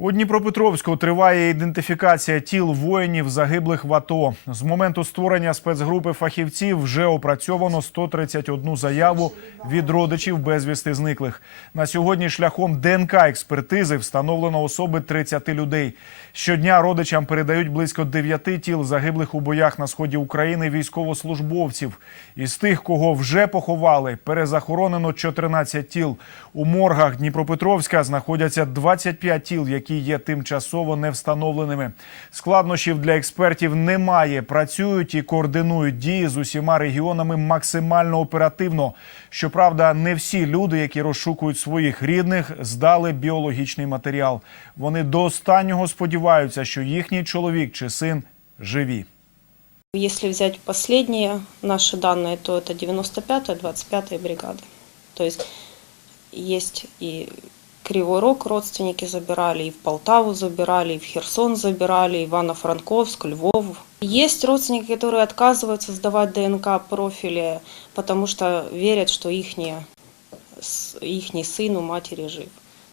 У Дніпропетровську триває ідентифікація тіл воїнів загиблих в АТО. З моменту створення спецгрупи фахівців вже опрацьовано 131 заяву від родичів безвісти зниклих. На сьогодні шляхом ДНК експертизи встановлено особи 30 людей. Щодня родичам передають близько 9 тіл загиблих у боях на сході України військовослужбовців. Із тих, кого вже поховали, перезахоронено 14 тіл. У моргах Дніпропетровська знаходяться 25 тіл, які є тимчасово невстановленими. Складнощів для експертів немає. Працюють і координують дії з усіма регіонами максимально оперативно. Щоправда, не всі люди, які розшукують своїх рідних, здали біологічний матеріал. Вони до останнього сподіваються, що їхній чоловік чи син живі. Если взять последние наши данные, то это 95-я, 25-я бригады. То есть есть и Кривой Рог родственники забирали, и в Полтаву забирали, и в Херсон забирали, Ивано-Франковск, Львов. Есть родственники, которые отказываются сдавать ДНК-профили, потому что верят, что ихний, с- ихний сын у матери жив.